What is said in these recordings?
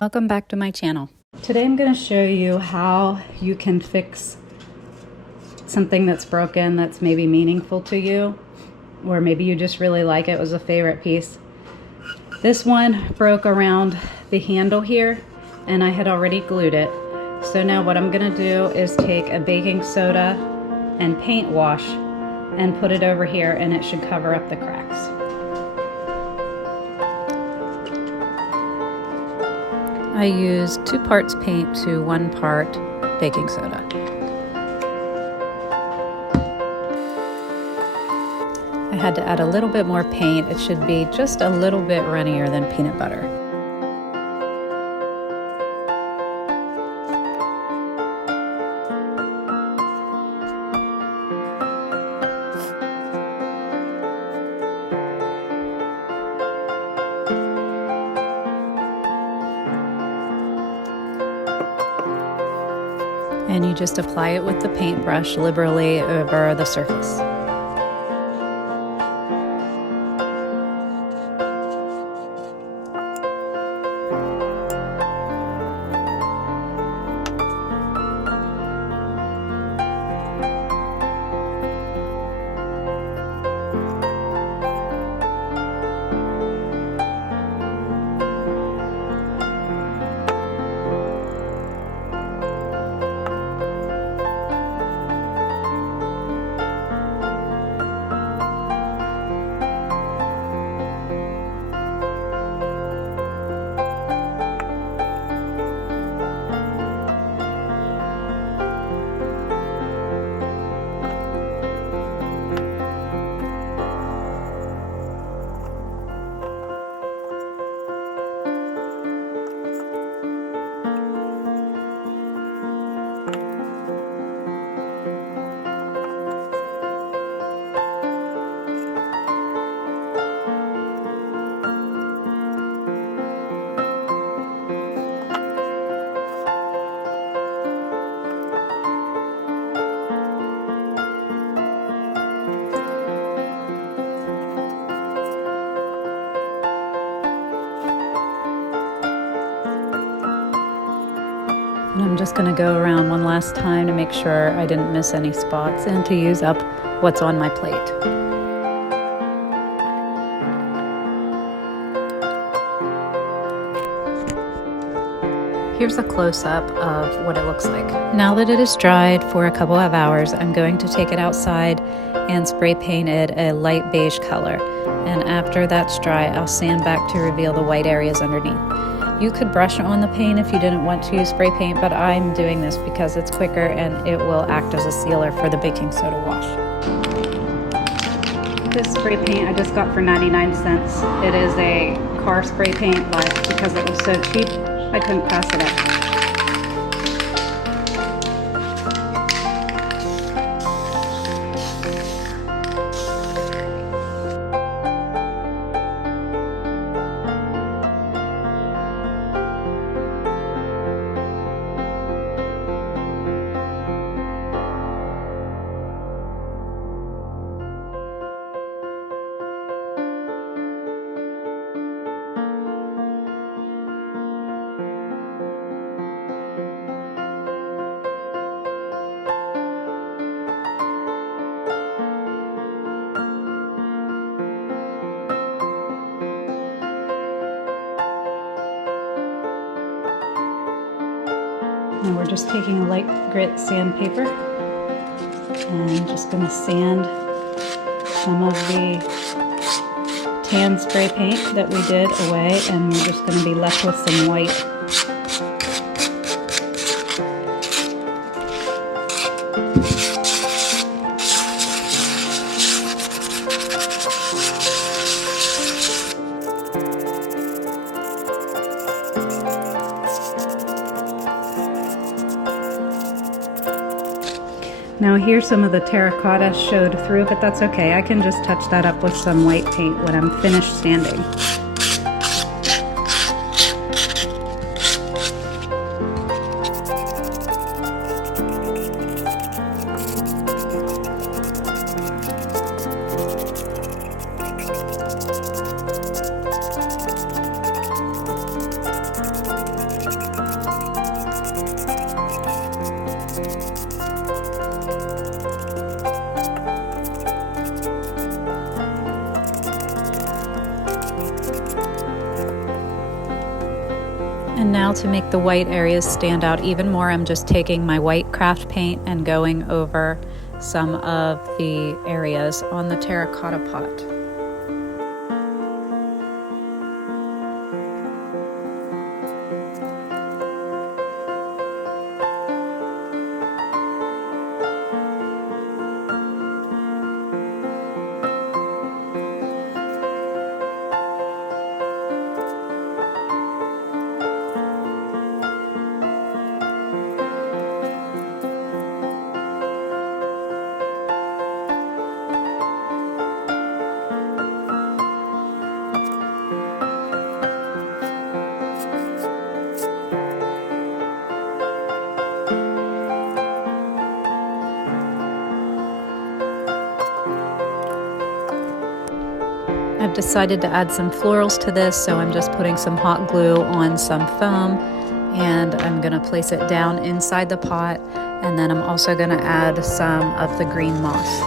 Welcome back to my channel. Today I'm going to show you how you can fix something that's broken that's maybe meaningful to you, or maybe you just really like it, was a favorite piece. This one broke around the handle here and I had already glued it. So now what I'm going to do is take a baking soda and paint wash and put it over here, and it should cover up the cracks. I used 2 parts paint to 1 part baking soda. I had to add a little bit more paint. It should be just a little bit runnier than peanut butter. And you just apply it with the paintbrush liberally over the surface. And I'm just going to go around one last time to make sure I didn't miss any spots and to use up what's on my plate. Here's a close-up of what it looks like. Now that it is dried for a couple of hours, I'm going to take it outside and spray paint it a light beige color. And after that's dry, I'll sand back to reveal the white areas underneath. You could brush on the paint if you didn't want to use spray paint, but I'm doing this because it's quicker and it will act as a sealer for the baking soda wash. This spray paint I just got for 99 cents. It is a car spray paint, but because it was so cheap, I couldn't pass it up. Now we're just taking a light grit sandpaper and just going to sand some of the tan spray paint that we did away, and we're just going to be left with some white. Now here some of the terracotta showed through, but that's okay. I can just touch that up with some white paint when I'm finished sanding. And now to make the white areas stand out even more, I'm just taking my white craft paint and going over some of the areas on the terracotta pot. I've decided to add some florals to this, so I'm just putting some hot glue on some foam and I'm going to place it down inside the pot, and then I'm also going to add some of the green moss.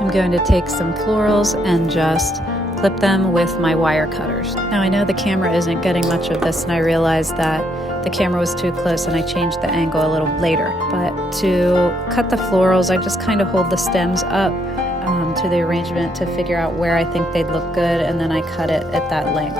I'm going to take some florals and just clip them with my wire cutters. Now I know the camera isn't getting much of this, and I realized that the camera was too close and I changed the angle a little later. But to cut the florals, I just kind of hold the stems up to the arrangement to figure out where I think they'd look good, and then I cut it at that length.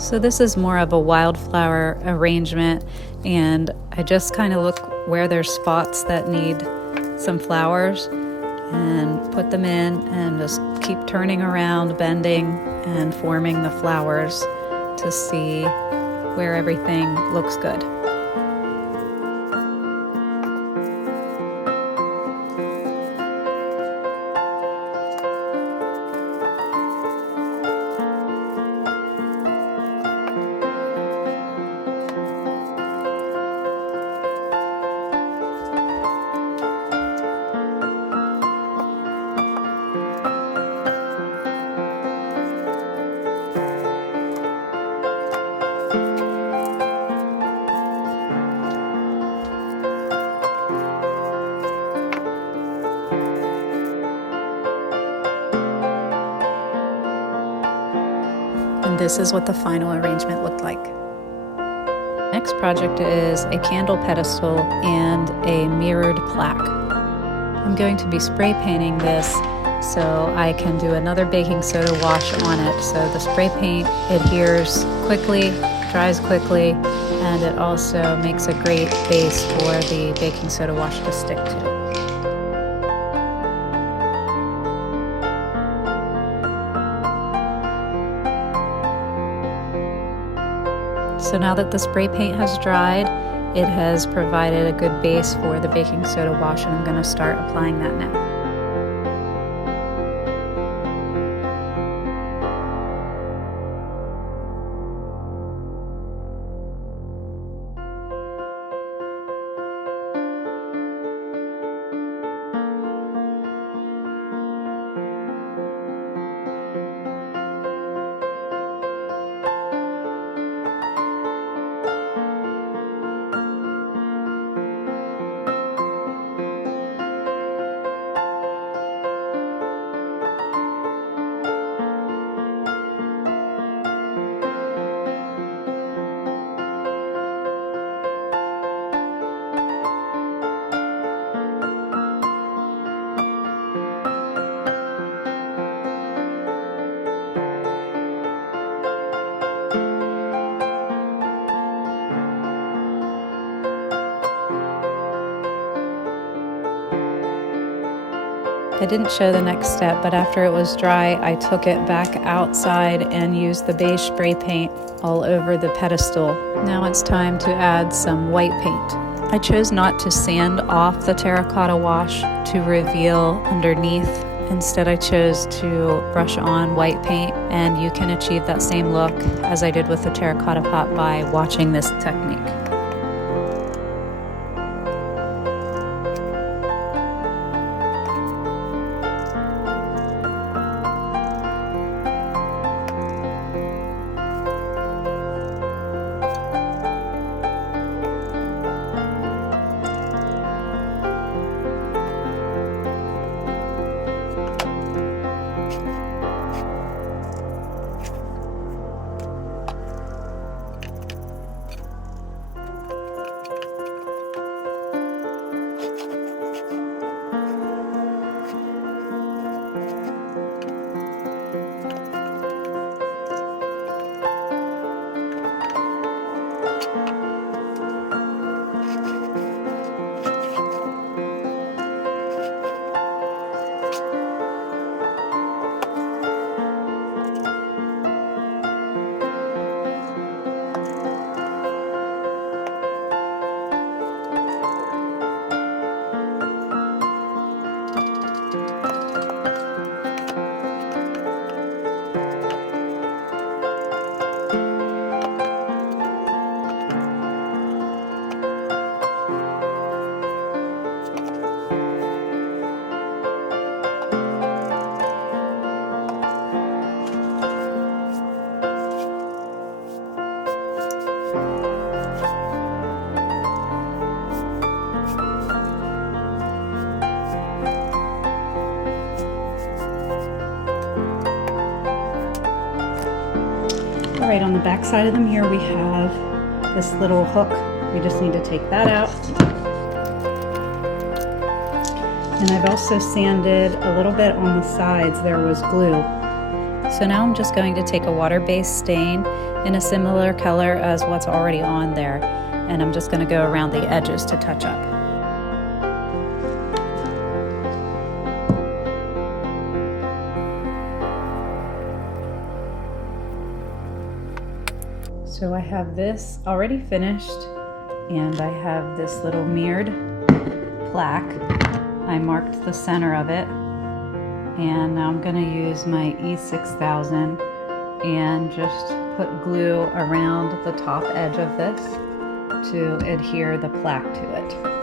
So this is more of a wildflower arrangement, and I just kind of look where there's spots that need some flowers and put them in and just keep turning around, bending and forming the flowers to see where everything looks good. And this is what the final arrangement looked like. Next project is a candle pedestal and a mirrored plaque. I'm going to be spray painting this so I can do another baking soda wash on it. So the spray paint adheres quickly, dries quickly, and it also makes a great base for the baking soda wash to stick to. So now that the spray paint has dried, it has provided a good base for the baking soda wash, and I'm going to start applying that now. I didn't show the next step, but after it was dry, I took it back outside and used the beige spray paint all over the pedestal. Now it's time to add some white paint. I chose not to sand off the terracotta wash to reveal underneath. Instead, I chose to brush on white paint, and you can achieve that same look as I did with the terracotta pot by watching this technique. right on the back side of the mirror we have this little hook. We just need to take that out. And I've also sanded a little bit on the sides. There was glue. So now I'm just going to take a water-based stain in a similar color as what's already on there. And I'm just going to go around the edges to touch up. So I have this already finished, and I have this little mirrored plaque. I marked the center of it, and now I'm going to use my E6000 and just put glue around the top edge of this to adhere the plaque to it.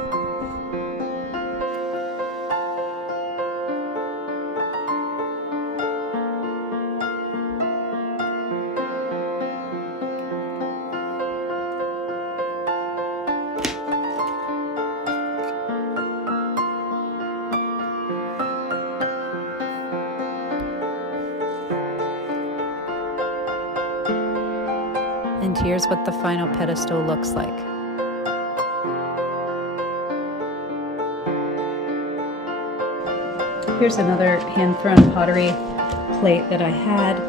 And here's what the final pedestal looks like. Here's another hand-thrown pottery plate that I had,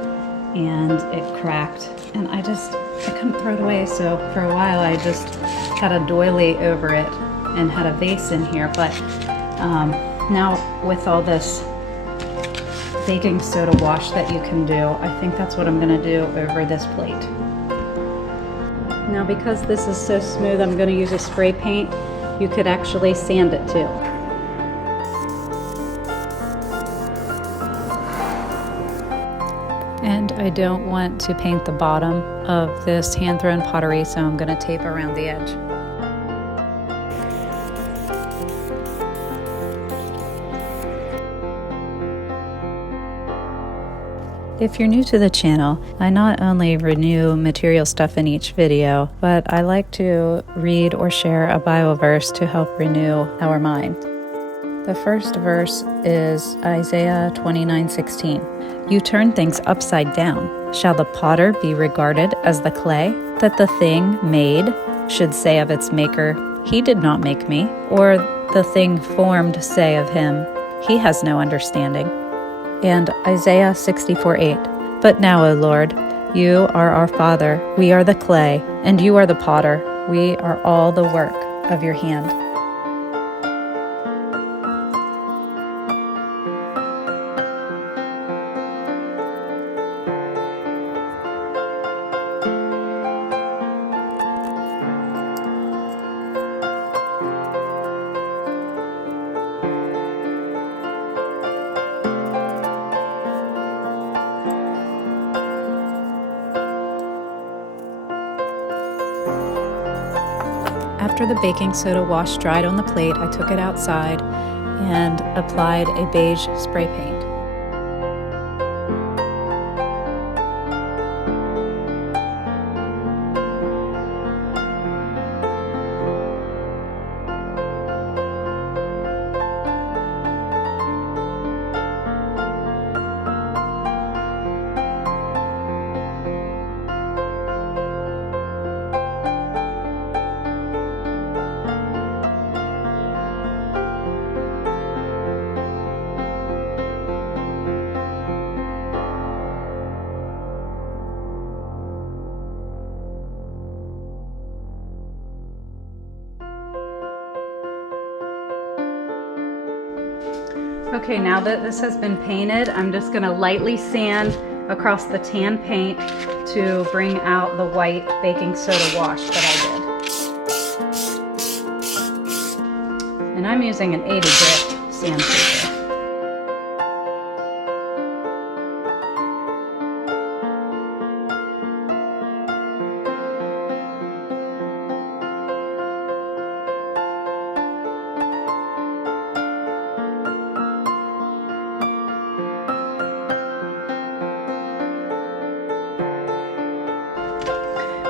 and it cracked, and I couldn't throw it away, so for a while I just had a doily over it and had a vase in here. But now with all this baking soda wash that you can do, I think that's what I'm going to do over this plate. Now because this is so smooth, I'm going to use a spray paint. You could actually sand it too. And I don't want to paint the bottom of this hand-thrown pottery, so I'm going to tape around the edge. If you're new to the channel, I not only renew material stuff in each video, but I like to read or share a Bible verse to help renew our mind. The first verse is Isaiah 29:16. You turn things upside down. Shall the potter be regarded as the clay, that the thing made should say of its maker, he did not make me, or the thing formed say of him, he has no understanding. And Isaiah 64:8. But now, O Lord, you are our Father, we are the clay, and you are the potter, we are all the work of your hand. After the baking soda wash dried on the plate, I took it outside and applied a beige spray paint. Okay, now that this has been painted, I'm just going to lightly sand across the tan paint to bring out the white baking soda wash that I did. And I'm using an 80 grit sandpaper.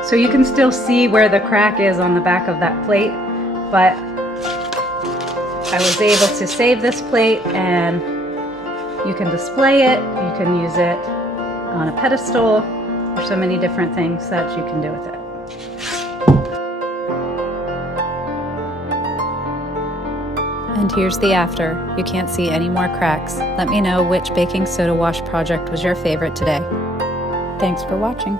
So you can still see where the crack is on the back of that plate, but I was able to save this plate, and you can display it, you can use it on a pedestal, There's so many different things that you can do with it. And here's the after. You can't see any more cracks. Let me know which baking soda wash project was your favorite today. Thanks for watching.